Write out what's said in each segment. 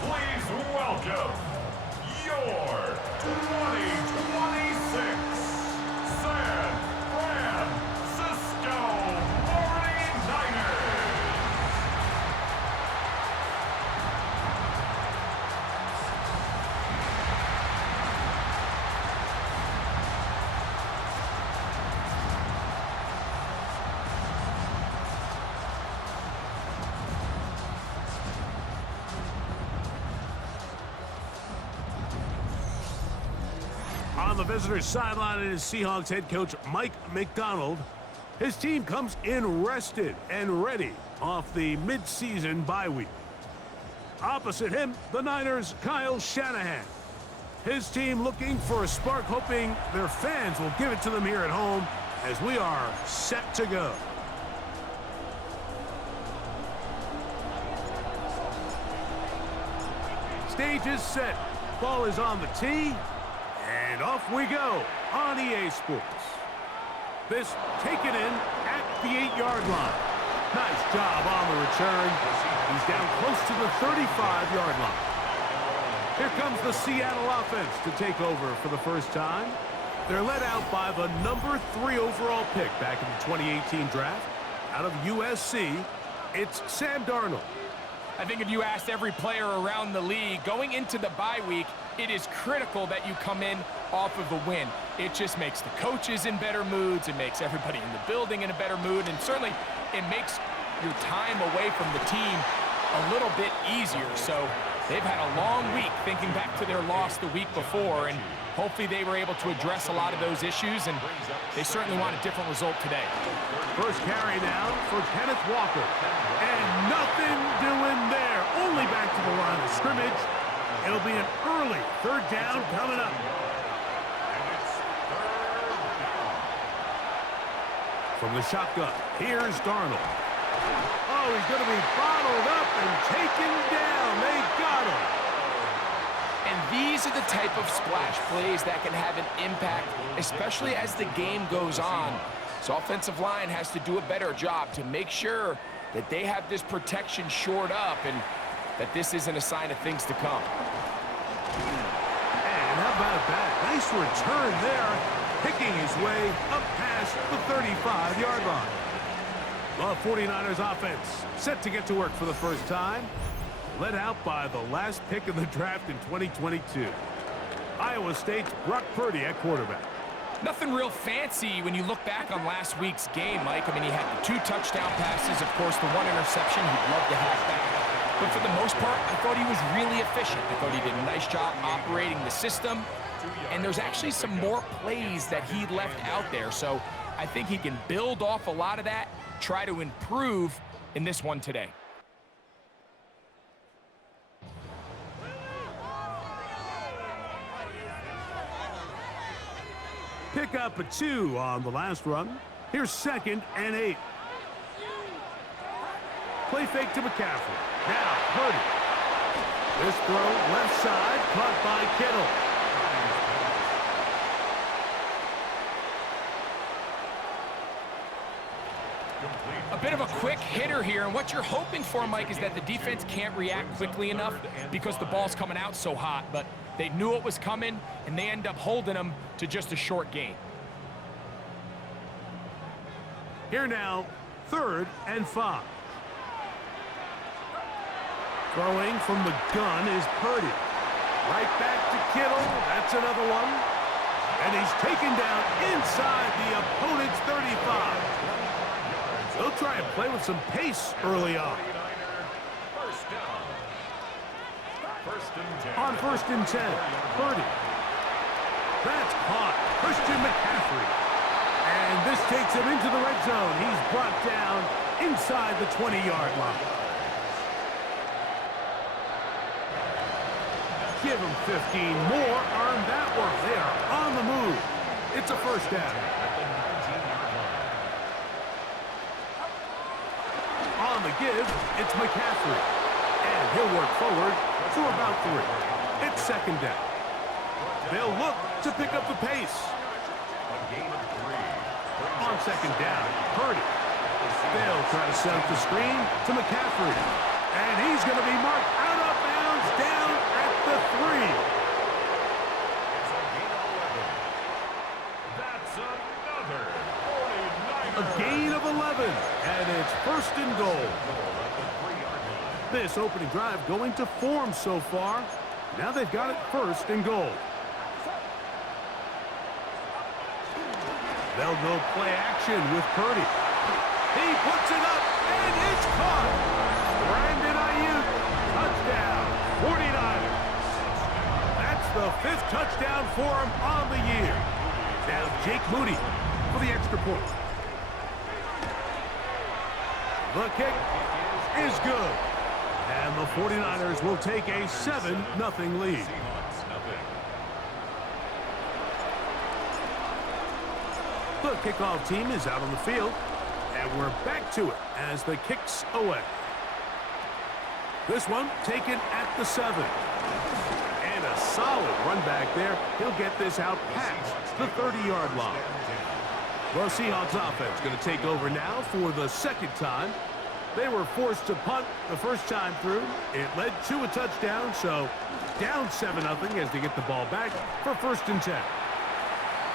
Please welcome your 2026 San Francisco 49ers. On the visitors' sideline is Seahawks head coach Mike McDonald. His team comes in rested and ready off the midseason bye week. Opposite him, the Niners' Kyle Shanahan. His team looking for a spark, hoping their fans will give it to them here at home as we are set to go. Stage is set. Ball is on the tee. And off we go on EA Sports. This taken in at the 8-yard line. Nice job on the return. He's down close to the 35-yard line. Here comes the Seattle offense to take over for the first time. They're led out by the number 3 overall pick back in the 2018 draft. Out of USC, it's Sam Darnold. I think if you asked every player around the league going into the bye week, it is critical that you come in off of a win. It just makes the coaches in better moods. It makes everybody in the building in a better mood. And certainly it makes your time away from the team a little bit easier. So they've had a long week thinking back to their loss the week before. And hopefully they were able to address a lot of those issues. And they certainly want a different result today. First carry now for Kenneth Walker. And nothing doing there. Only back to the line of scrimmage. It'll be an early third down coming up. From the shotgun, here's Darnold. Oh, he's going to be bottled up and taken down. They got him. And these are the type of splash plays that can have an impact, especially as the game goes on. So offensive line has to do a better job to make sure that they have this protection shored up and that this isn't a sign of things to come. And how about that? Nice return there, picking his way up past the 35-yard line. The 49ers offense set to get to work for the first time. Led out by the last pick of the draft in 2022. Iowa State's Brock Purdy at quarterback. Nothing real fancy when you look back on last week's game, Mike. I mean, he had the 2 touchdown passes, of course, the 1 interception. He'd love to have back. But for the most part, I thought he was really efficient. I thought he did a nice job operating the system. And there's actually some more plays that he left out there. So I think he can build off a lot of that, try to improve in this one today. Pick up a 2 on the last run. Here's 2nd and 8. Play fake to McCaffrey. Now, Purdy. This throw left side, caught by Kittle. A bit of a quick hitter here, and what you're hoping for, Mike, is that the defense can't react quickly enough because the ball's coming out so hot, but they knew it was coming, and they end up holding them to just a short gain. Here now, 3rd and 5. Throwing from the gun is Purdy. Right back to Kittle. That's another one. And he's taken down inside the opponent's 35. They'll try and play with some pace early on. On 1st and 10, Purdy. That's caught. Christian McCaffrey. And this takes him into the red zone. He's brought down inside the 20-yard line. Give him 15 more on that one. They are on the move. It's a first down. On the give, it's McCaffrey. And he'll work forward for about 3. It's 2nd down. They'll look to pick up the pace. On 2nd down, Purdy. They'll try to set up the screen to McCaffrey. And he's going to be marked out of bounds down and goal. This opening drive going to form so far. Now they've got it first and goal. They'll go play action with Purdy. He puts it up, and it's caught. Brandon Ayuk, touchdown, 49ers. That's the 5th touchdown for him on the year. Now Jake Moody for the extra point. The kick is good. And the 49ers will take a 7-0 lead. The kickoff team is out on the field, and we're back to it as the kick's away. This one taken at the 7. And a solid run back there. He'll get this out past the 30-yard line. Well, Seahawks offense going to take over now for the second time. They were forced to punt the first time through. It led to a touchdown, so down 7-0 as they get the ball back for 1st and 10.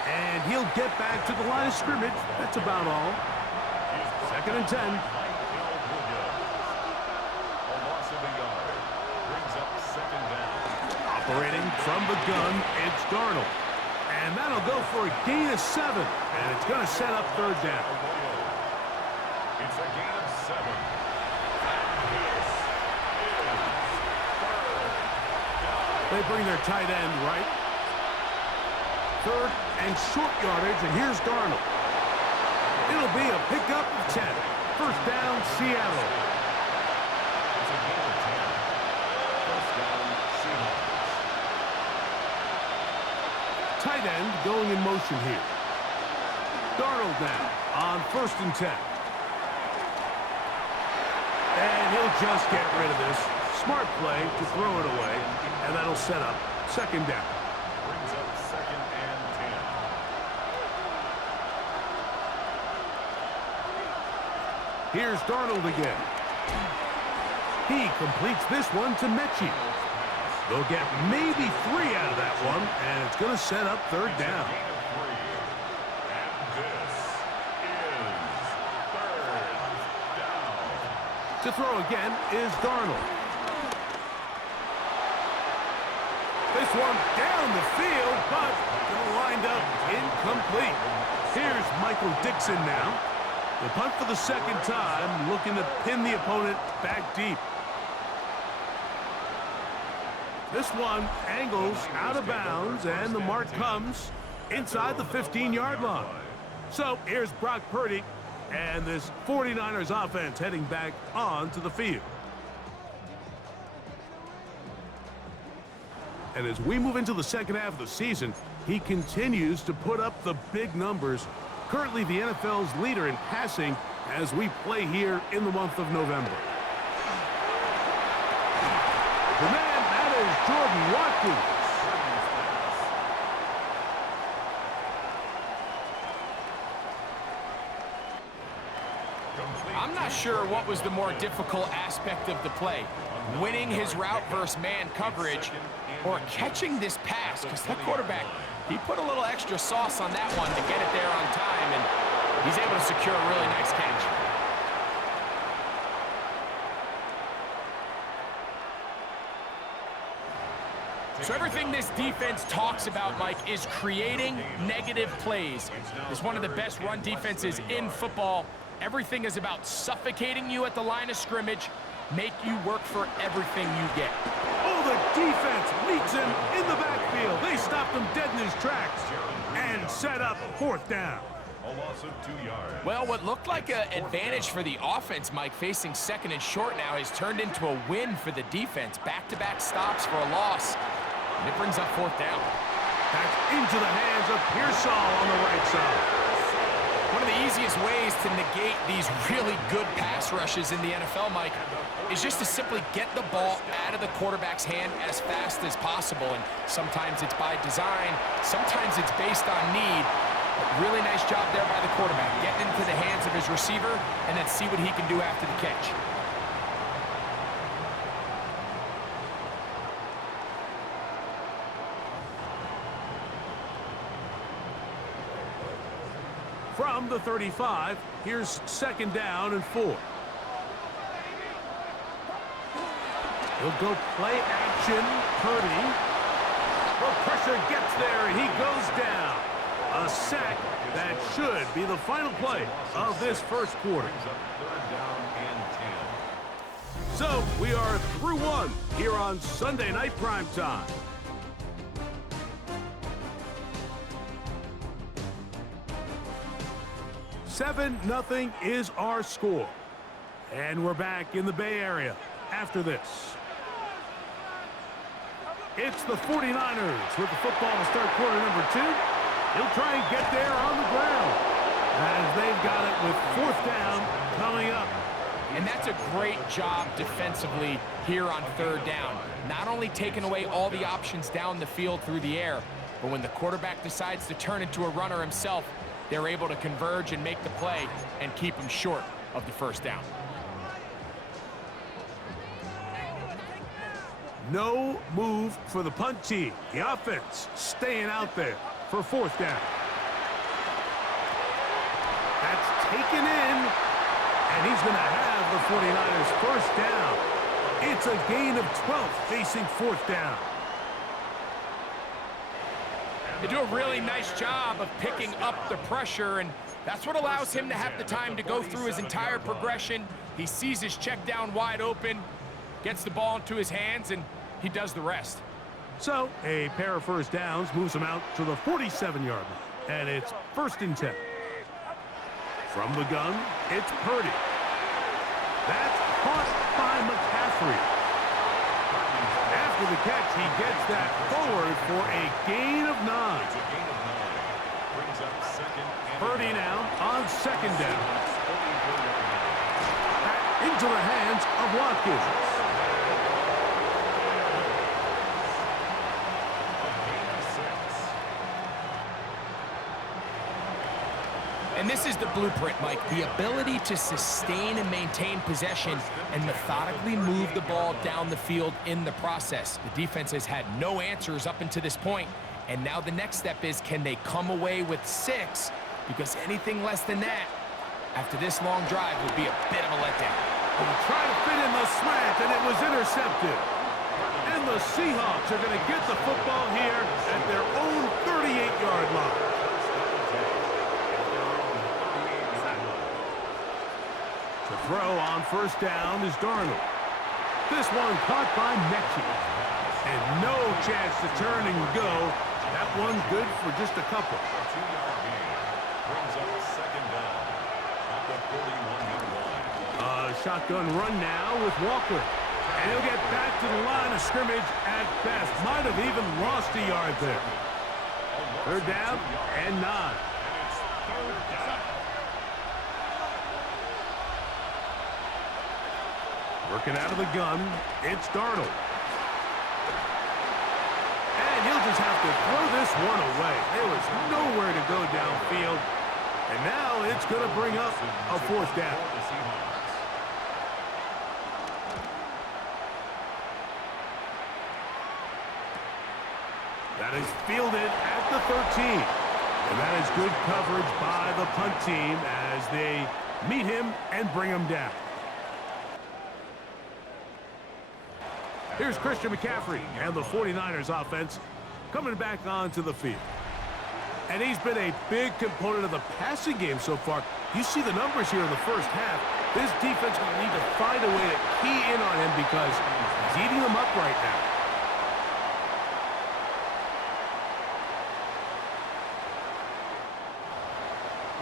And he'll get back to the line of scrimmage. That's about all. 2nd and 10. Operating from the gun, it's Darnold. And that'll go for a gain of 7. And it's going to set up 3rd down. It's a gain of 7. They bring their tight end right. 3rd and short yardage, and here's Darnold. It'll be a pickup of 10. 1st down, Seattle. It's a gain of 10. 1st down, Seahawks. Tight end going in motion here. Darnold now on 1st and 10. And he'll just get rid of this. Smart play to throw it away, and that'll set up 2nd down. Brings up 2nd and 10. Here's Darnold again. He completes this one to Mechie. They'll get maybe 3 out of that one, and it's going to set up 3rd down. Gain of 3. And this is 3rd down. To throw again is Darnold. This one down the field, but gonna wind up incomplete. Here's Michael Dixon now. The punt for the 2nd time, looking to pin the opponent back deep. This one angles out of bounds, and the mark comes inside the 15-yard line. So here's Brock Purdy, and this 49ers offense heading back onto the field. And as we move into the second half of the season, he continues to put up the big numbers. Currently the NFL's leader in passing as we play here in the month of November. The man, that is Jordan Watkins. I'm not sure what was the more difficult aspect of the play, winning his route versus man coverage or catching this pass, because that quarterback, he put a little extra sauce on that one to get it there on time, and he's able to secure a really nice catch. So everything this defense talks about, Mike, is creating negative plays. It's one of the best run defenses in football. Everything is about suffocating you at the line of scrimmage, make you work for everything you get. Oh, the defense meets him in the backfield. They stopped him dead in his tracks and set up 4th down. A loss of 2 yards. Well, what looked like an advantage for the offense, Mike, facing 2nd and short now, has turned into a win for the defense. Back-to-back stops for a loss, and it brings up 4th down. That's into the hands of Pearsall on the right side. One of the easiest ways to negate these really good pass rushes in the NFL, Mike, is just to simply get the ball out of the quarterback's hand as fast as possible. And sometimes it's by design, sometimes it's based on need. But really nice job there by the quarterback, getting into the hands of his receiver and then see what he can do after the catch. From the 35, here's 2nd down and 4. He'll go play action. Purdy. The pressure gets there, and he goes down. A sack that should be the final play of this first quarter. Third down and 10. So, we are through one here on Sunday Night Primetime. Seven nothing is our score. And we're back in the Bay Area after this. It's the 49ers with the football to start quarter number 2. He'll try and get there on the ground as they've got it with fourth down coming up. And that's a great job defensively here on third down. Not only taking away all the options down the field through the air, but when the quarterback decides to turn into a runner himself, they're able to converge and make the play and keep him short of the first down. No move for the punt team. The offense staying out there for fourth down. That's taken in, and he's going to have the 49ers first down. It's a gain of 12 facing fourth down. They do a really nice job of picking up the pressure, and that's what allows him to have the time to go through his entire progression. He sees his check down wide open, gets the ball into his hands, and he does the rest. So, a pair of first downs moves him out to the 47-yard line, and it's first and 10. From the gun, it's Purdy. That's caught by McCaffrey. After the catch, he gets that forward for a gain of 9. It's a gain of 9. Brings up second and Purdy now on second down. Back into the hands of Watkins. And this is the blueprint, Mike. The ability to sustain and maintain possession and methodically move the ball down the field in the process. The defense has had no answers up until this point, and now the next step is, can they come away with 6? Because anything less than that, after this long drive, would be a bit of a letdown. They try to fit in the slant, and it was intercepted. And the Seahawks are going to get the football here at their own 38-yard line. The throw on first down is Darnold. This one caught by Mechie. And no chance to turn and go. That one good for just a couple. a 2-yard gain. Brings up second down at the 41-yard line. Shotgun run now with Walker. And he'll get back to the line of scrimmage at best. Might have even lost a yard there. Third down and 9. It's third down. Working out of the gun, it's Darnold. And he'll just have to throw this one away. There was nowhere to go downfield. And now it's going to bring up a fourth down. For the Seahawks. That is fielded at the 13. And that is good coverage by the punt team as they meet him and bring him down. Here's Christian McCaffrey and the 49ers offense coming back onto the field. And he's been a big component of the passing game so far. You see the numbers here in the first half. This defense will need to find a way to key in on him because he's eating them up right now.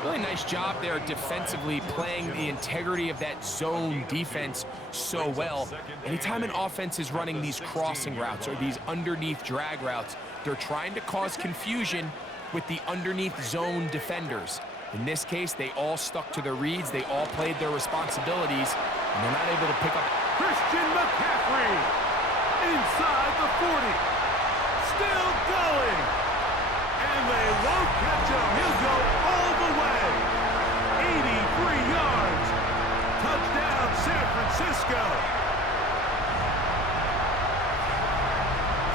Really nice job there defensively, playing the integrity of that zone defense so well. Anytime an offense is running these crossing routes or these underneath drag routes, they're trying to cause confusion with the underneath zone defenders. In this case, they all stuck to their reads, they all played their responsibilities, and they're not able to pick up. Christian McCaffrey inside the 40. Still going. And they won't catch him. He'll go all the way. 83 yards. Touchdown, San Francisco.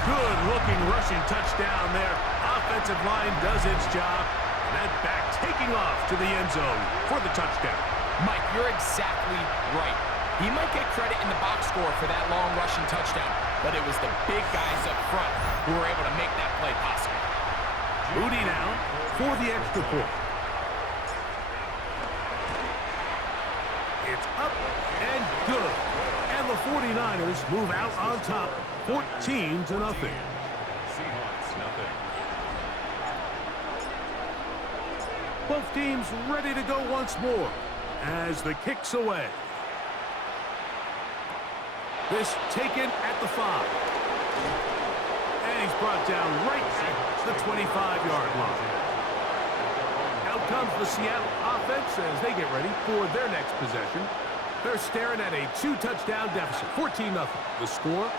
Good-looking rushing touchdown there. Offensive line does its job. And that back taking off to the end zone for the touchdown. Mike, you're exactly right. He might get credit in the box score for that long rushing touchdown, but it was the big guys up front who were able to make that play possible. Moody now for the extra point. It's up and good. And the 49ers move out on top, 14-0. Seahawks, nothing. Both teams ready to go once more as the kick's away. This taken at the 5. And he's brought down right at the 25-yard line. Out comes the Seattle offense as they get ready for their next possession. They're staring at a 2-touchdown deficit, 14-0. The score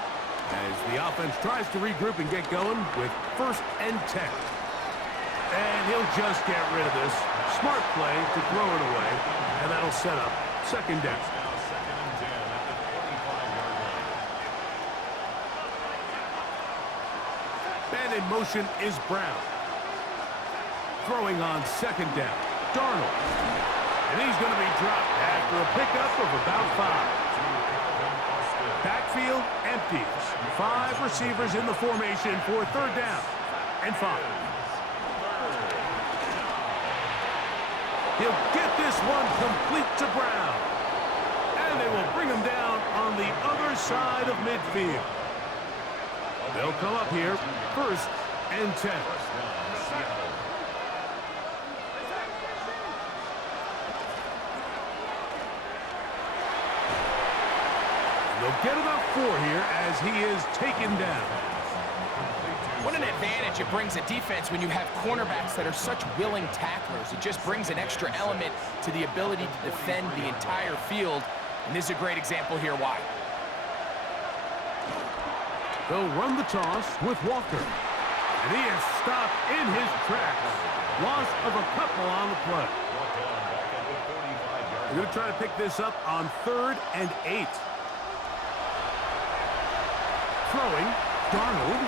as the offense tries to regroup and get going with 1st and 10. And he'll just get rid of this. Smart play to throw it away, and that'll set up 2nd down. Now 2nd and 10 at the 25-yard line. Man in motion is Brown. Throwing on 2nd down. Darnold. And he's going to be dropped after a pickup of about 5. Backfield empties. 5 receivers in the formation for 3rd down and 5. He'll get this one complete to Brown. And they will bring him down on the other side of midfield. They'll come up here 1st and 10. They'll get about 4 here as he is taken down. What an advantage it brings a defense when you have cornerbacks that are such willing tacklers. It just brings an extra element to the ability to defend the entire field. And this is a great example here why. They'll run the toss with Walker. And he is stopped in his tracks. Loss of a couple on the play. They're going to try to pick this up on 3rd and 8. Throwing, Darnold.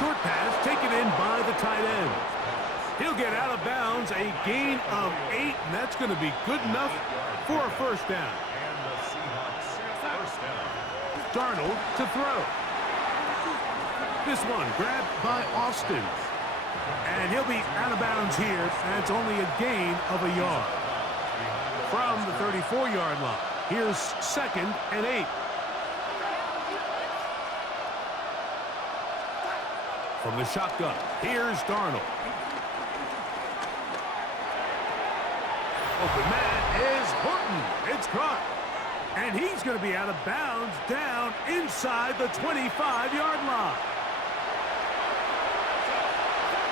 Short pass taken in by the tight end. He'll get out of bounds, a gain of 8, and that's going to be good enough for a 1st down. And the Seahawks, 1st down. Darnold to throw. This one grabbed by Austin. And he'll be out of bounds here, and it's only a gain of a yard. From the 34-yard line, here's 2nd and 8. From the shotgun, here's Darnold. Open man is Horton. It's caught. And he's going to be out of bounds down inside the 25-yard line.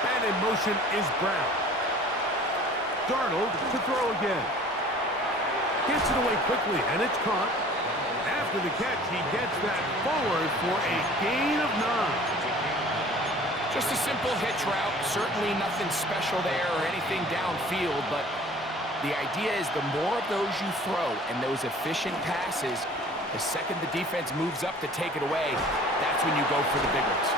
Man in motion is Brown. Darnold to throw again. Gets it away quickly, and it's caught. After the catch, he gets that forward for a gain of 9. Just a simple hitch route. Certainly nothing special there or anything downfield, but the idea is the more of those you throw and those efficient passes, the second the defense moves up to take it away, that's when you go for the big ones.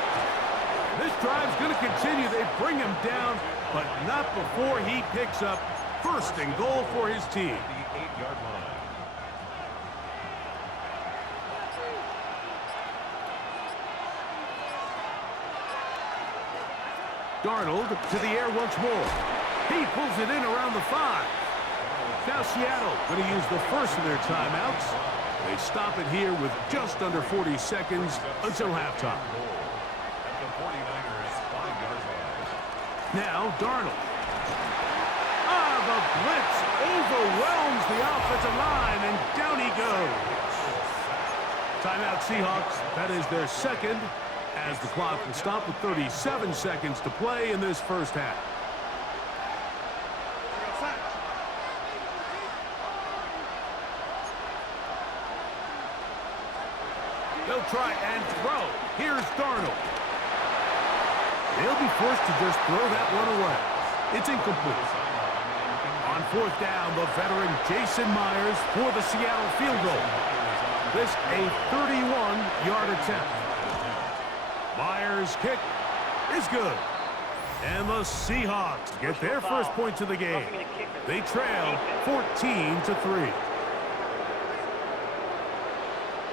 This drive's going to continue. They bring him down, but not before he picks up 1st and goal for his team. The 8-yard line. Darnold to the air once more. He pulls it in around the 5. Now Seattle going to use the 1st of their timeouts. They stop it here with just under 40 seconds until halftime. At the 49ers, 5-yard line. Now Darnold. The blitz overwhelms the offensive line, and down he goes. Timeout Seahawks. That is their 2nd, as the clock will stop with 37 seconds to play in this 1st half. They'll try and throw. Here's Darnold. They'll be forced to just throw that one away. It's incomplete. On 4th down, the veteran Jason Myers for the Seattle field goal. This a 31-yard attempt. Myers' kick is good. And the Seahawks get their first points of the game. They trail 14-3.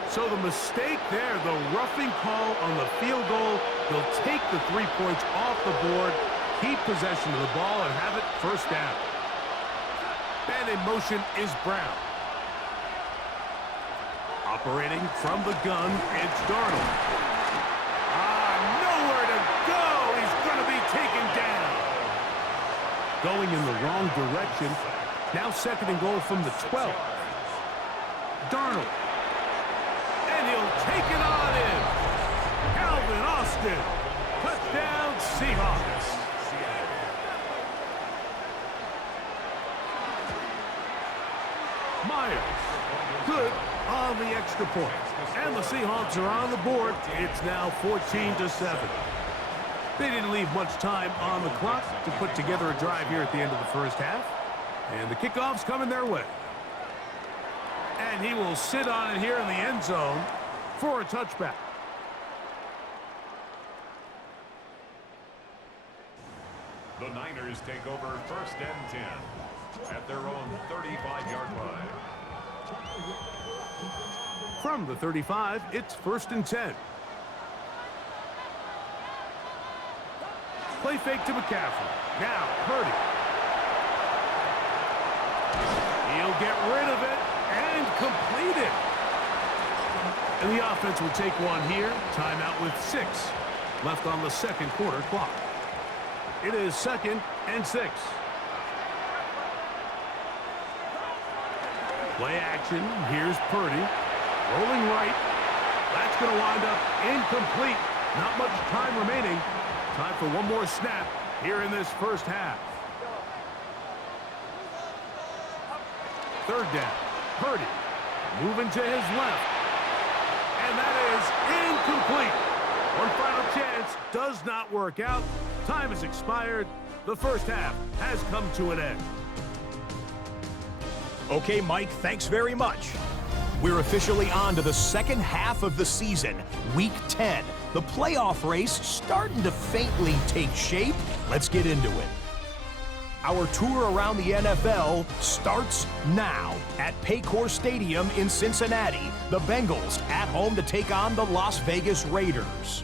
So the mistake there, the roughing call on the field goal, they'll take the 3 points off the board, keep possession of the ball, and have it first down. And in motion is Brown. Operating from the gun, it's Darnold. Nowhere to go. He's going to be taken down. Going in the wrong direction. Now second and goal from the 12. Darnold. And he'll take it on in. Calvin Austin. Touchdown, Seahawks. Myers. Good on the extra point. And the Seahawks are on the board. It's now 14-7. They didn't leave much time on the clock to put together a drive here at the end of the first half. And the kickoff's coming their way. And he will sit on it here in the end zone for a touchback. The Niners take over 1st and 10 at their own 35-yard line. From the 35, it's 1st and 10. Play fake to McCaffrey. Now, Purdy. He'll get rid of it and complete it. And the offense will take one here. Timeout with 6 left on the second quarter clock. It is 2nd and 6. Play action. Here's Purdy. Rolling right. That's going to wind up incomplete. Not much time remaining. Time for one more snap here in this first half. 3rd down. Purdy moving to his left. And that is incomplete. One final chance does not work out. Time has expired. The first half has come to an end. Okay, Mike, thanks very much. We're officially on to the second half of the season, Week 10. The playoff race starting to faintly take shape. Let's get into it. Our tour around the NFL starts now at Paycor Stadium in Cincinnati. The Bengals at home to take on the Las Vegas Raiders.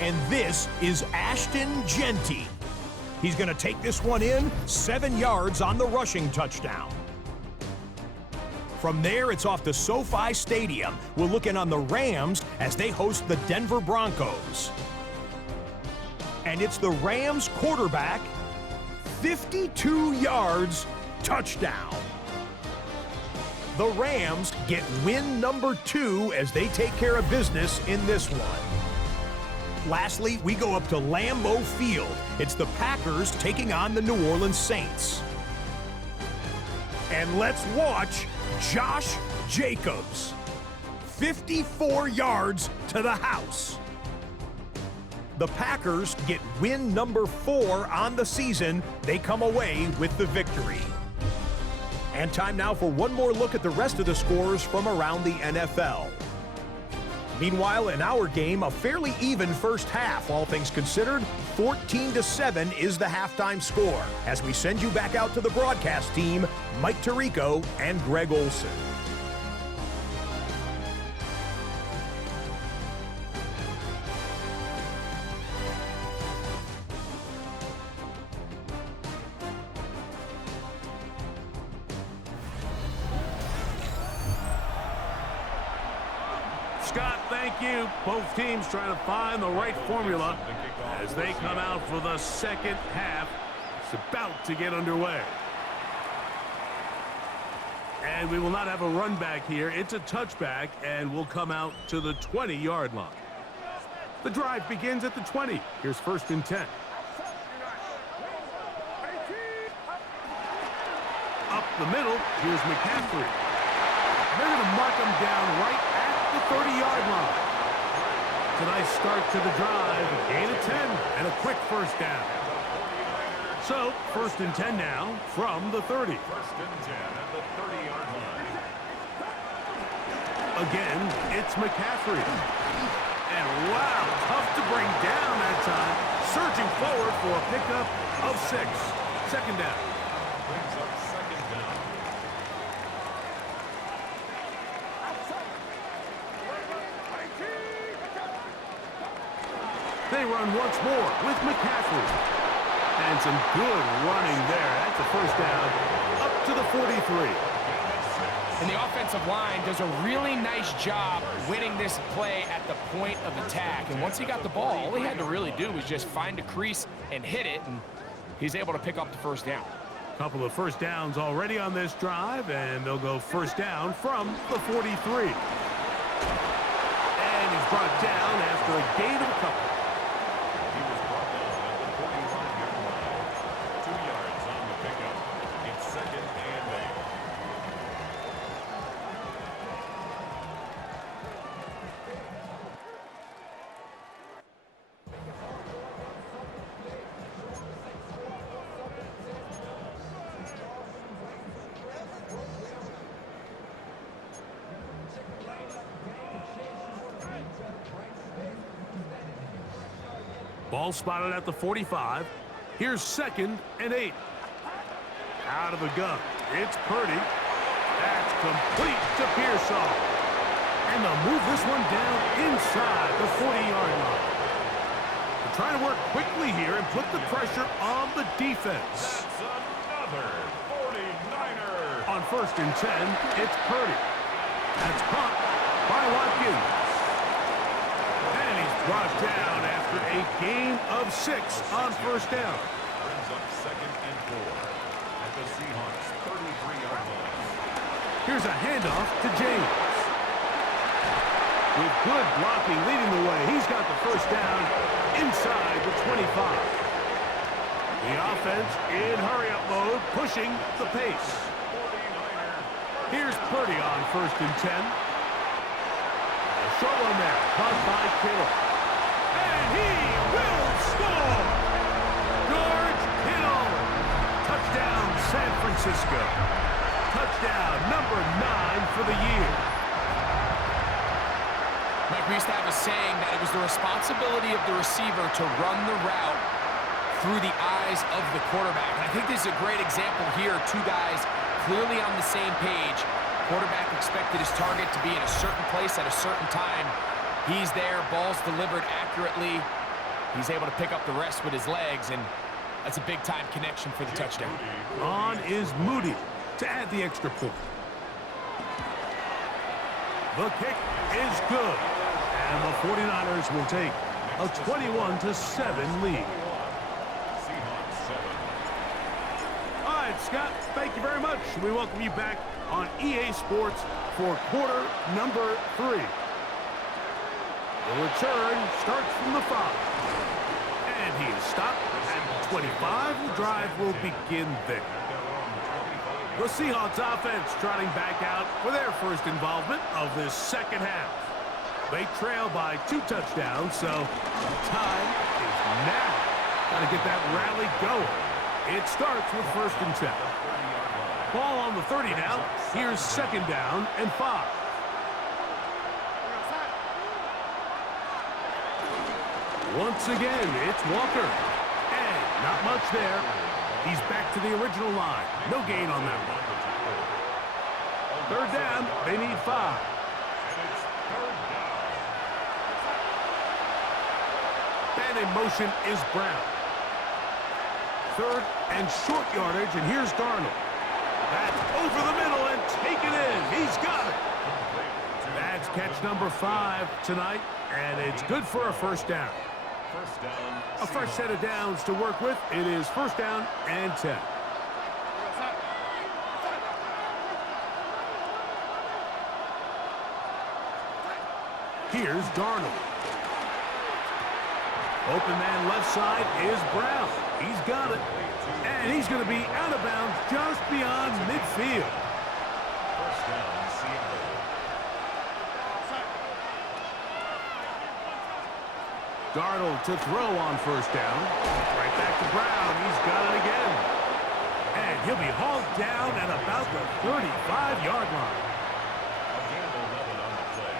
And this is Ashton Genty. He's going to take this one in, 7 yards on the rushing touchdown. From there, it's off to SoFi Stadium. We're looking on the Rams as they host the Denver Broncos. And it's the Rams quarterback, 52 yards, touchdown. The Rams get win number 2 as they take care of business in this one. Lastly, we go up to Lambeau Field. It's the Packers taking on the New Orleans Saints. And let's watch Josh Jacobs. 54 yards to the house. The Packers get win number 4 on the season. They come away with the victory. And time now for one more look at the rest of the scores from around the NFL. Meanwhile, in our game, a fairly even first half, all things considered. 14-7 is the halftime score. As we send you back out to the broadcast team, Mike Tirico and Greg Olson. Scott, thank you. Both teams trying to find the right formula as they come out for the second half. It's about to get underway. And we will not have a run back here. It's a touchback, and we'll come out to the 20-yard line. The drive begins at the 20. Here's 1st and 10. Up the middle, here's McCaffrey. They're going to mark him down right at the 30-yard line. It's a nice start to the drive, a gain of 10, and a quick first down. So, 1st and 10 now from the 30. 1st and 10 at the 30-yard line. Again, it's McCaffrey. And wow, tough to bring down that time. Surging forward for a pickup of 6. Second down. Brings up second down. They run once more with McCaffrey. And some good running there. That's a first down up to the 43. And the offensive line does a really nice job winning this play at the point of attack. And once he got the ball, all he had to really do was just find a crease and hit it, and he's able to pick up the first down. Couple of first downs already on this drive, and they'll go first down from the 43. And he's brought down after a gain of a couple. He was brought down at the 45-yard line. 2 yards on the pickup. It's second and 8. Ball spotted at the 45. Here's second and 8. Out of the gun. It's Purdy. That's complete to Pearsall. And they'll move this one down inside the 40-yard line. They're trying to work quickly here and put the pressure on the defense. That's another 49er. On first and 10, it's Purdy. That's caught by Watkins. And he's brought down after a gain of 6 on first down. Brings up second and 4 at the Seahawks' 33-yard line. Here's a handoff to James. With good blocking leading the way, he's got the first down inside the 25. The offense in hurry-up mode, pushing the pace. 49er. Here's Purdy on first and 10. A short one there, caught by Kittle. And he will score! George Kittle! Touchdown, San Francisco. Touchdown number 9 for the year. Mike, we used to have a saying that it was the responsibility of the receiver to run the route through the eyes of the quarterback. And I think this is a great example here. 2 guys clearly on the same page. Quarterback expected his target to be in a certain place at a certain time. He's there, ball's delivered accurately. He's able to pick up the rest with his legs, and that's a big-time connection for the touchdown. On is Moody to add the extra point. The kick is good. And the 49ers will take a 21-7 lead. Seahawks 7. All right, Scott, thank you very much. We welcome you back on EA Sports for quarter number 3. The return starts from the 5. And he is stopped at 25. The drive will begin there. The Seahawks offense trotting back out for their first involvement of this second half. They trail by 2 touchdowns, so time is now. Got to get that rally going. It starts with first and 10. Ball on the 30 now. Here's second down and 5. Once again, it's Walker. And not much there. He's back to the original line. No gain on that one. Third down, they need 5. And in motion is Brown. Third and short yardage, and here's Darnold. That's over the middle and taken in. He's got it. That's catch number 5 tonight, and it's good for a first down. First down. A fresh set of downs to work with. It is first down and 10. Here's Darnold. Open man left side is Brown. He's got it. And he's going to be out of bounds just beyond midfield. First down, Seattle. Darnold to throw on first down. Right back to Brown. He's got it again. And he'll be hauled down at about the 35-yard line. A gain of 11 on the play.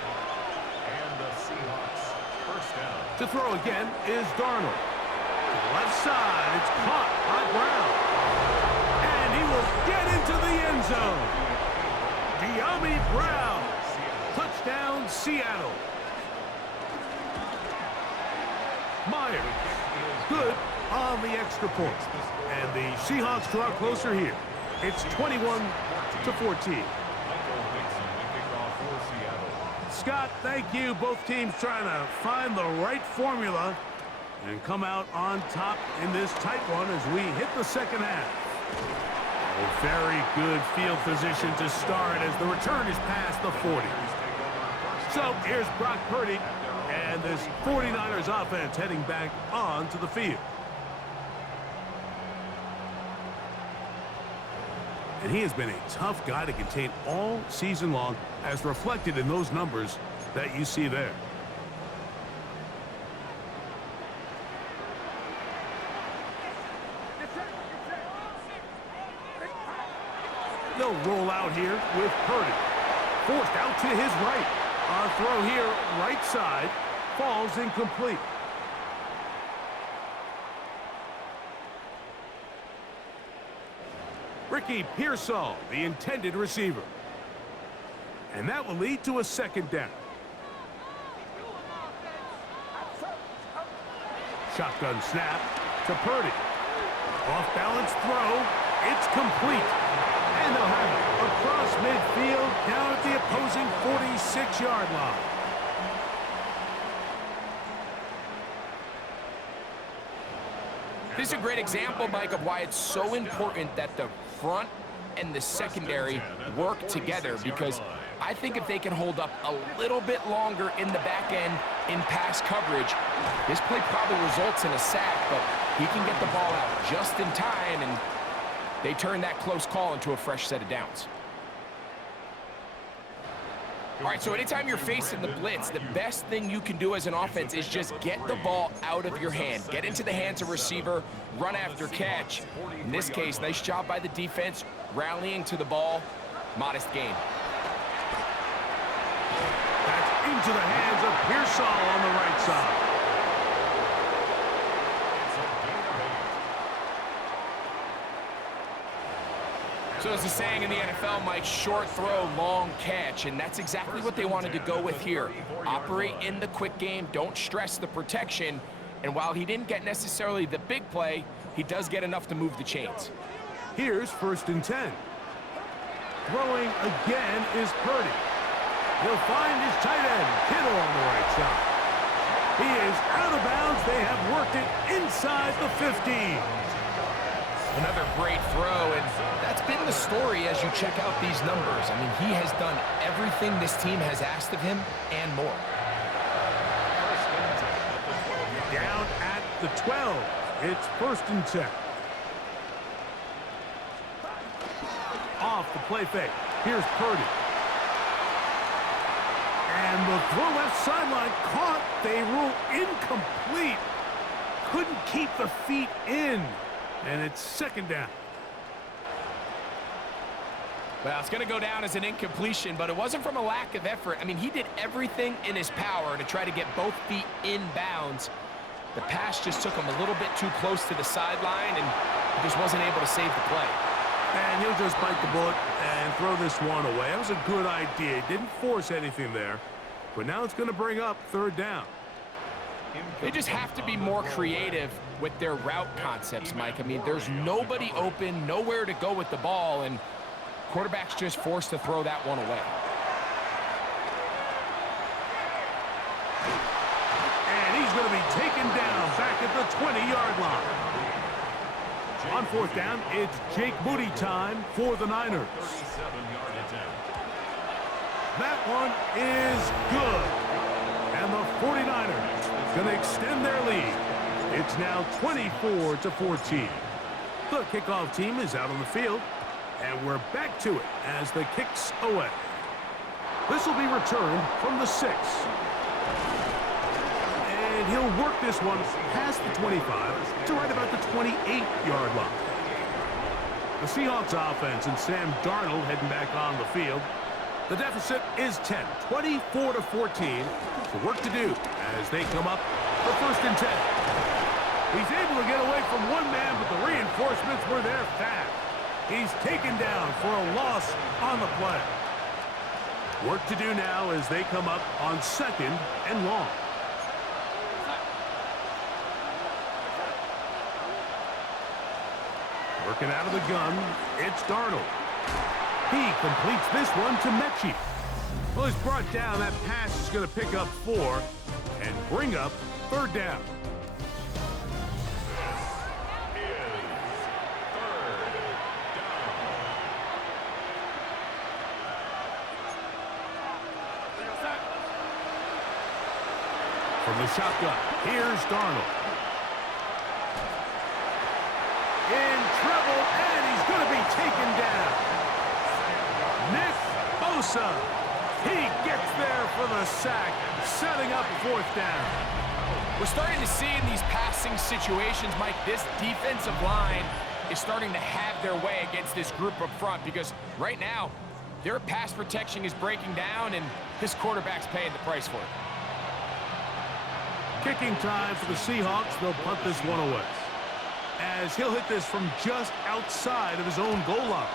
And the Seahawks To throw again is Darnold. To the left side, it's caught by Brown. And he will get into the end zone. De'Ami Brown. Touchdown, Seattle. Myers. Good on the extra point. And the Seahawks draw closer here. It's 21-14. Scott, thank you. Both teams trying to find the right formula and come out on top in this tight one as we hit the second half. A very good field position to start as the return is past the 40. So here's Brock Purdy and this 49ers offense heading back onto the field. And he has been a tough guy to contain all season long, as reflected in those numbers that you see there. They'll roll out here with Purdy. Forced out to his right. On throw here, right side, falls incomplete. Ricky Pearsall, the intended receiver. And that will lead to a second down. Shotgun snap to Purdy. Off-balance throw. It's complete. And they'll have it across midfield down at the opposing 46-yard line. This is a great example, Mike, of why it's so important that the front and the secondary work together, because I think if they can hold up a little bit longer in the back end in pass coverage, this play probably results in a sack, but he can get the ball out just in time, and they turn that close call into a fresh set of downs. All right, so anytime you're facing the blitz, the best thing you can do as an offense is just get the ball out of your hand. Get into the hands of receiver, run after catch. In this case, nice job by the defense, rallying to the ball. Modest gain. That's into the hands of Pearsall on the right side. So as the saying in the NFL, Mike, short throw, long catch, and that's exactly what they wanted to go with here. Operate in the quick game, don't stress the protection, and while he didn't get necessarily the big play, he does get enough to move the chains. Here's 1st and 10. Throwing again is Purdy. He'll find his tight end, Kittle, on the right side. He is out of bounds. They have worked it inside the 15. Another great throw, and that's been the story as you check out these numbers. I mean, he has done everything this team has asked of him and more. Down at the 12. It's 1st and 10. Off the play fake. Here's Purdy. And the throw left sideline caught. They rule incomplete. Couldn't keep the feet in. And it's 2nd down. Well, it's going to go down as an incompletion, but it wasn't from a lack of effort. I mean, he did everything in his power to try to get both feet in bounds. The pass just took him a little bit too close to the sideline, and he just wasn't able to save the play. And he'll just bite the bullet and throw this one away. That was a good idea. He didn't force anything there, but now it's going to bring up 3rd down. They just have to be more creative with their route concepts, Mike. I mean, there's nobody open, nowhere to go with the ball, and quarterback's just forced to throw that one away. And he's going to be taken down back at the 20-yard line. On 4th down, it's Jake Moody time for the Niners. That one is good. And the 49ers going to extend their lead. It's now 24-14. The kickoff team is out on the field, and we're back to it as the kick's away. This will be returned from the 6. And he'll work this one past the 25 to right about the 28-yard line. The Seahawks offense and Sam Darnold heading back on the field. The deficit is 10, 24-14. So work to do as they come up for 1st and 10. He's able to get away from one man, but the reinforcements were there fast. He's taken down for a loss on the play. Work to do now as they come up on 2nd and long. Working out of the gun, it's Darnold. He completes this one to Mechie. Well, he's brought down. That pass is going to pick up 4 and bring up 3rd down. From the shotgun, here's Darnold. In trouble, and he's going to be taken down. Nick Bosa. He gets there for the sack, setting up 4th down. We're starting to see in these passing situations, Mike, this defensive line is starting to have their way against this group up front because right now, their pass protection is breaking down, and this quarterback's paying the price for it. Kicking time for the Seahawks. They'll punt this one away, as he'll hit this from just outside of his own goal line.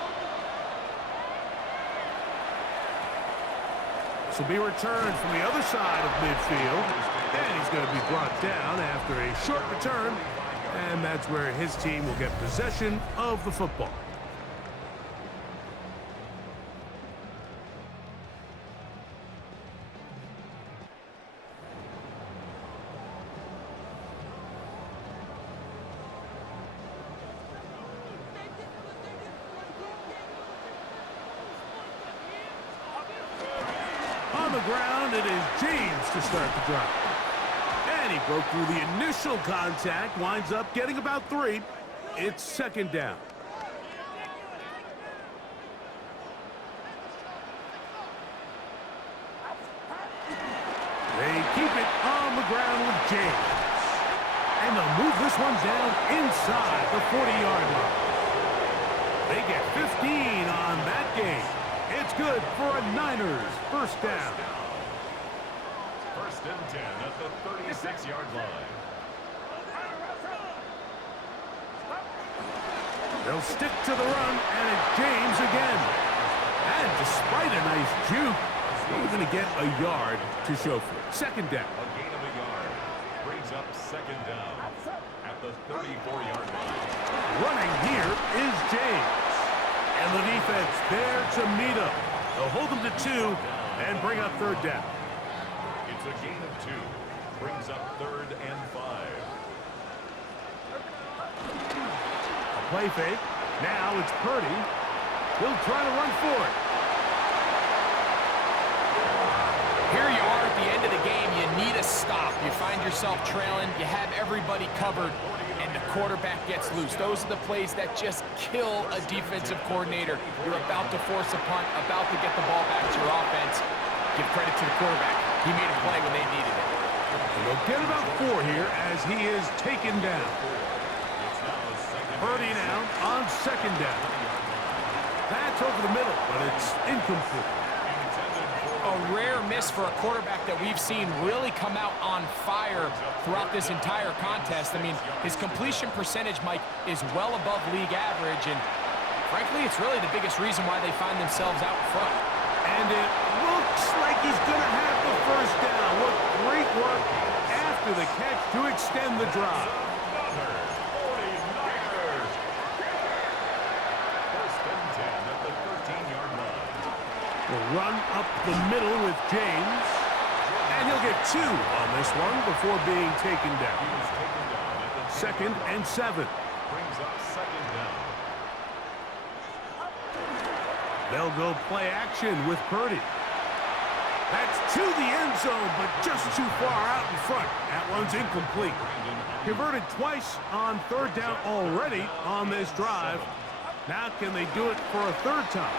This will be returned from the other side of midfield, and he's going to be brought down after a short return, and that's where his team will get possession of the football. On the ground, it is James to start the drive. And he broke through the initial contact, winds up getting about 3. It's 2nd down. They keep it on the ground with James. And they'll move this one down inside the 40-yard line. They get 15 on that game. It's good for a Niners 1st down. 1st and 10 at the 36-yard line. They'll stick to the run, and it's James again. And despite a nice juke, he's going to get a yard to show for it. 2nd down. A gain of a yard brings up 2nd down at the 34-yard line. Running here is James. And the defense there to meet him. They'll hold him to 2 and bring up 3rd down. It's a gain of 2. Brings up 3rd and 5. A play fake. Now it's Purdy. He'll try to run for it. Here you are at the end of the game. You need a stop. You find yourself trailing. You have everybody covered, and the quarterback gets loose. Those are the plays that just kill a defensive coordinator. You're about to force a punt, about to get the ball back to your offense. Give credit to the quarterback. He made a play when they needed it. And they'll get about 4 here as he is taken down. Purdy now on 2nd down. That's over the middle, but it's incomplete. A rare miss for a quarterback that we've seen really come out on fire throughout this entire contest. I mean, his completion percentage, Mike, is well above league average, and frankly, it's really the biggest reason why they find themselves out front. And it looks like he's going to have the 1st down. What great work after the catch to extend the drive. Will run up the middle with James. And he'll get 2 on this one before being taken down. 2nd and 7. Brings up 2nd down. They'll go play action with Purdy. That's to the end zone, but just too far out in front. That one's incomplete. Converted twice on 3rd down already on this drive. Now can they do it for a 3rd time?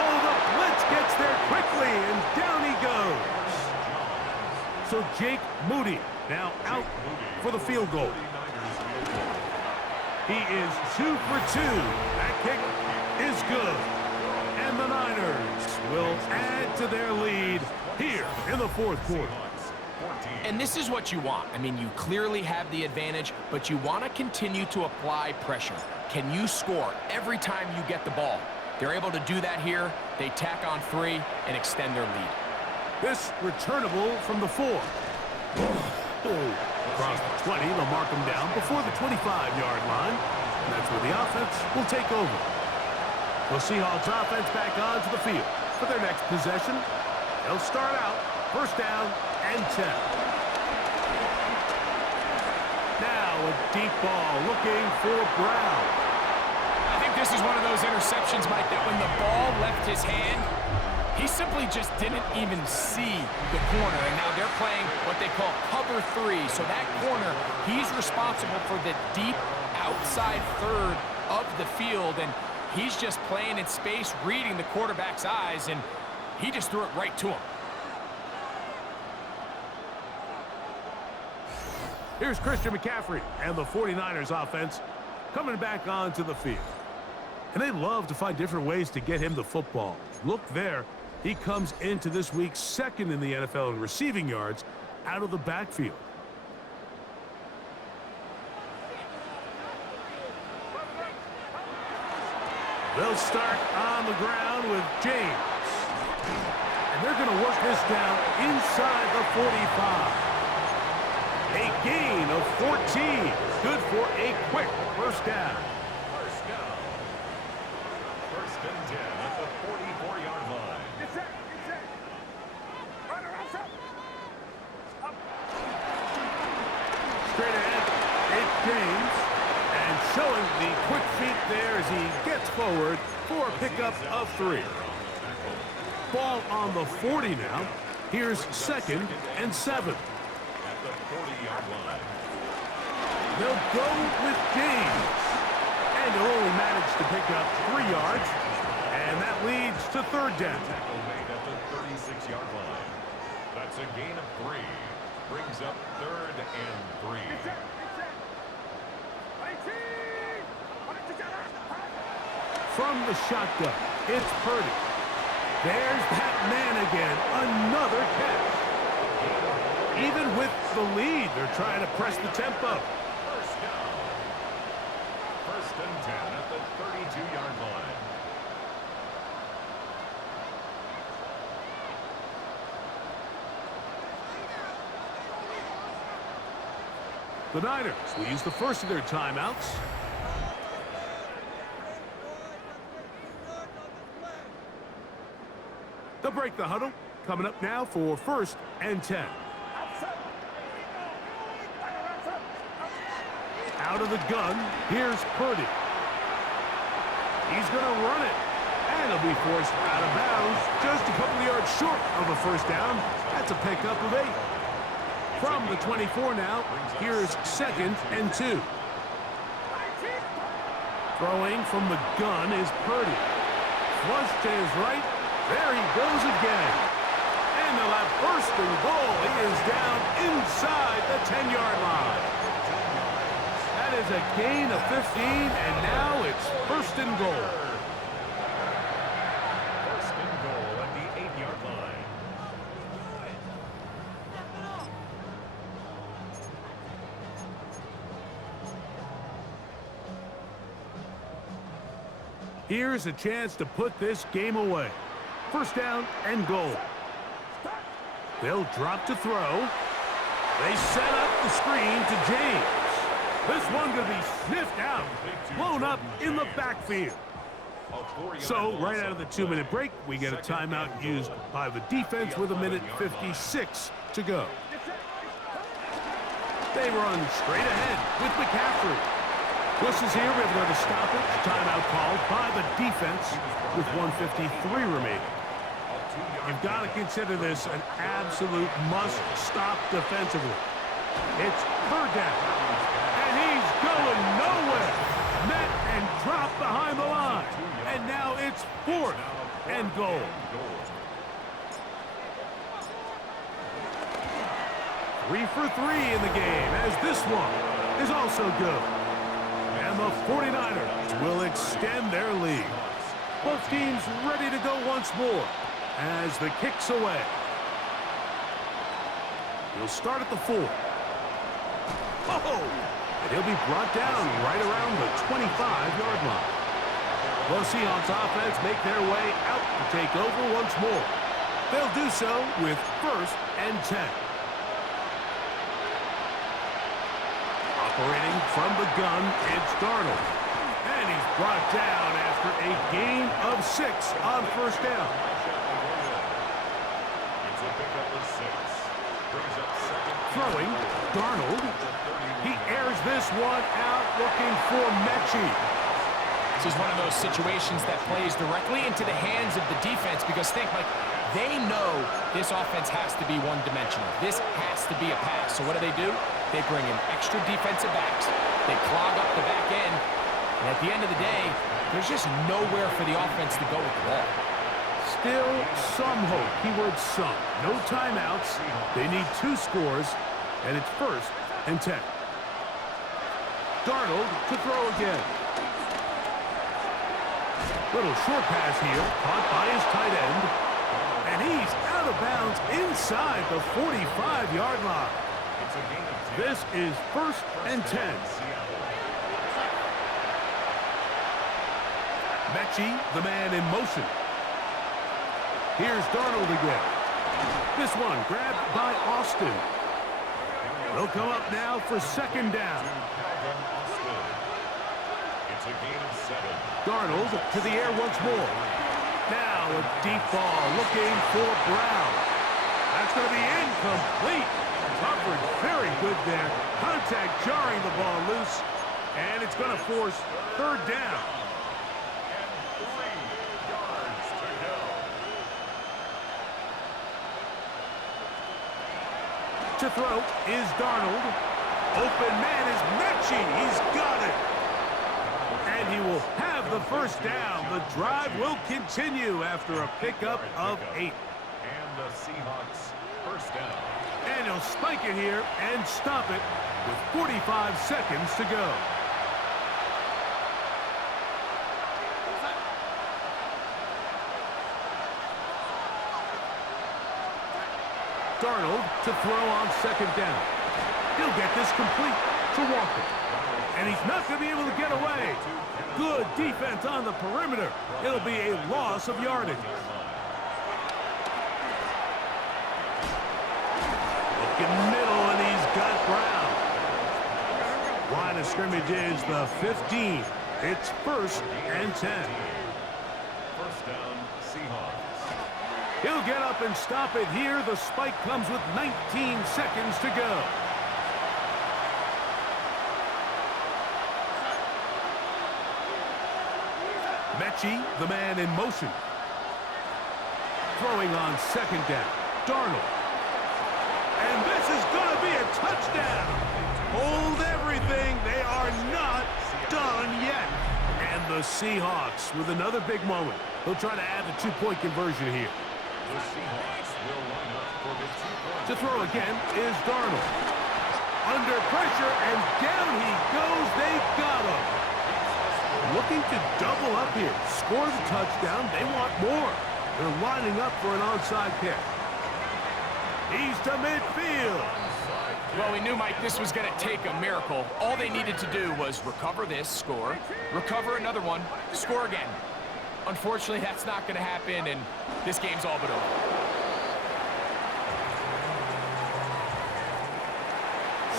Oh, the blitz gets there quickly, and down he goes. So Jake Moody now out for the field goal. He is 2 for 2. That kick is good. And the Niners will add to their lead here in the 4th quarter. And this is what you want. I mean, you clearly have the advantage, but you want to continue to apply pressure. Can you score every time you get the ball? They're able to do that here. They tack on 3 and extend their lead. This returnable from the 4. Across the 20, they'll mark him down before the 25-yard line. And that's where the offense will take over. The Seahawks offense back onto the field for their next possession. They'll start out first down and 10. Now a deep ball looking for Brown. I think this is one of those interceptions, Mike, that when the ball left his hand, he simply just didn't even see the corner. And now they're playing what they call cover 3. So that corner, he's responsible for the deep outside third of the field. And he's just playing in space, reading the quarterback's eyes, and he just threw it right to him. Here's Christian McCaffrey and the 49ers offense coming back onto the field. And they love to find different ways to get him the football. Look there. He comes into this week second in the NFL in receiving yards out of the backfield. They'll start on the ground with James. And they're going to work this down inside the 45. A gain of 14. Good for a quick first down. First and 10 at the 44-yard line. Straight ahead, it's James. And showing the quick feet there as he gets forward for a pickup of 3. Ball on the 40 now. Here's second and 7. At the 40-yard line. They'll go with James. And they'll only manage to pick up 3 yards. And that leads to third down. Tackle made at the 36-yard line. That's a gain of 3. Brings up third and 3. From the shotgun, it's Purdy. There's that man again. Another catch. Even with the lead, they're trying to press the tempo. First down. First and 10 at the 32-yard line. The Niners will use the first of their timeouts. They'll break the huddle. Coming up now for first and 10. Out of the gun, here's Purdy. He's going to run it. And he'll be forced out of bounds. Just a couple of yards short of a first down. That's a pickup of 8. From the 24 now, here's second and 2. Throwing from the gun is Purdy. Flush to his right. There he goes again. And they'll have first and goal. He is down inside the 10-yard line. That is a gain of 15, and now it's first and goal. First and goal at the 8-yard line. Here's a chance to put this game away. First down and goal. They'll drop to throw. They set up the screen to James. This one going to be sniffed out, blown up in the backfield. So right out of the 2-minute break, we get a timeout used by the defense with 1:56 to go. They run straight ahead with McCaffrey. Whistles here, we have another stoppage. Timeout called by the defense with 1:53 remaining. You've got to consider this an absolute must-stop defensively. It's third down, and he's going nowhere. Met and dropped behind the line, and now it's fourth and goal. 3 for 3 in the game, as this one is also good. And the 49ers will extend their lead. Both teams ready to go once more as the kick's away. He'll start at the 4. Oh! And he'll be brought down right around the 25-yard line. The Seahawks offense make their way out to take over once more. They'll do so with 1st and 10. Operating from the gun, it's Darnold. And he's brought down after a gain of 6 on 1st down. It's a pickup of 6. Brings up 2nd. Throwing, Darnold. He airs this one out looking for Mechie. This is one of those situations that plays directly into the hands of the defense because think, like, they know this offense has to be one-dimensional. This has to be a pass. So what do? They bring in extra defensive backs. They clog up the back end. And at the end of the day, there's just nowhere for the offense to go with the ball. Still some hope. Keyword some. No timeouts. They need 2 scores, and it's 1st and 10. Darnold to throw again. Little short pass here, caught by his tight end. And he's out of bounds inside the 45-yard line. This is 1st and 10. Mechie, the man in motion. Here's Darnold again. This one grabbed by Austin. They'll come up now for 2nd down. It's a gain of 7. Darnold to the air once more. Now a deep ball looking for Brown. That's going to be incomplete. Coverage very good there. Contact jarring the ball loose. And it's going to force 3rd down. And 3 yards to go. To throw is Darnold. Open man is Mechie. He's got it. And he will have the 1st down. The drive will continue after a pickup of 8. And the Seahawks 1st down. And he'll spike it here and stop it with 45 seconds to go. Darnold to throw on 2nd down. He'll get this complete to Walker. And he's not going to be able to get away. Good defense on the perimeter. It'll be a loss of yardage. Looking middle, and he's got Brown. Line of scrimmage is the 15. It's 1st and 10. 1st down, Seahawks. He'll get up and stop it here. The spike comes with 19 seconds to go. Mechie, the man in motion. Throwing on 2nd down. Darnold. And this is going to be a touchdown. Hold everything. They are not done yet. And the Seahawks with another big moment. They'll try to add the 2-point conversion here. The Seahawks will line up for the 2-point. To throw again is Darnold. Under pressure, and down he goes. They got him. Looking to double up here. Score the touchdown. They want more. They're lining up for an onside kick. He's to midfield. Well, we knew, Mike, this was going to take a miracle. All they needed to do was recover this, score, recover another one, score again. Unfortunately, that's not going to happen, and this game's all but over.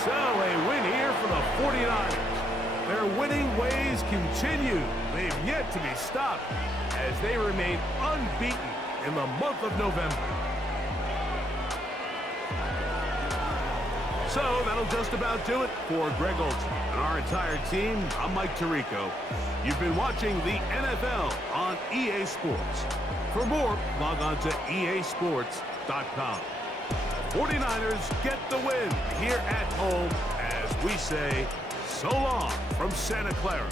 So, a win here for the 49ers. Their winning ways continue. They've yet to be stopped as they remain unbeaten in the month of November. So that'll just about do it for Greg Olsen and our entire team. I'm Mike Tirico. You've been watching the NFL on EA Sports. For more, log on to easports.com. 49ers get the win here at home as we say so long from Santa Clara.